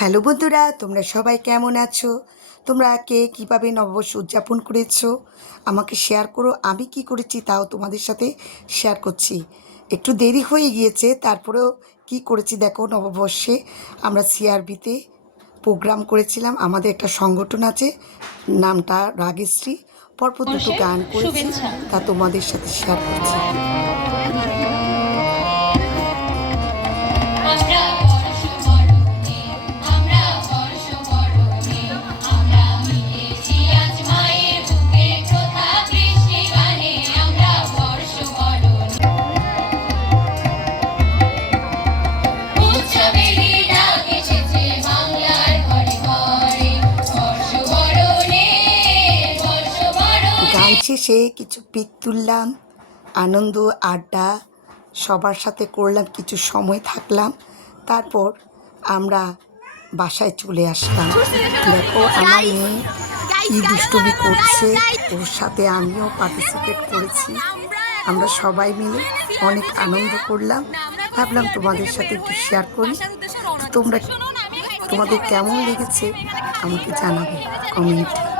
Hello বন্ধুরা, তোমরা সবাই কেমন আছো? তোমরা কে কীভাবে নববর্ষ উদযাপন করেছো আমাকে শেয়ার করো। আমি কি করেছি তাও তোমাদের সাথে শেয়ার করছি। একটু দেরি হয়ে গিয়েছে, তারপরেও কি করেছি দেখো। নববর্ষে আমরা সিআরবিতে প্রোগ্রাম করেছিলাম। আমাদের একটা সংগঠন আছে, নামটা রাগেশ্রী। পরপর দুটো গান করেছি, তা তোমাদের সাথে শেয়ার করছি। গান শেষে কিছু পিক তুললাম, আনন্দ আড্ডা সবার সাথে করলাম, কিছু সময় থাকলাম, তারপর আমরা বাসায় চলে আসলাম। দেখো আমার মেয়ে কী দুষ্টুমি করছে, ওর সাথে আমিও পার্টিসিপেট করেছি। আমরা সবাই মিলে অনেক আনন্দ করলাম। ভাবলাম তোমাদের সাথে একটু শেয়ার করি। তো তোমাদের কেমন লেগেছে আমাকে জানাবে কমেন্টে।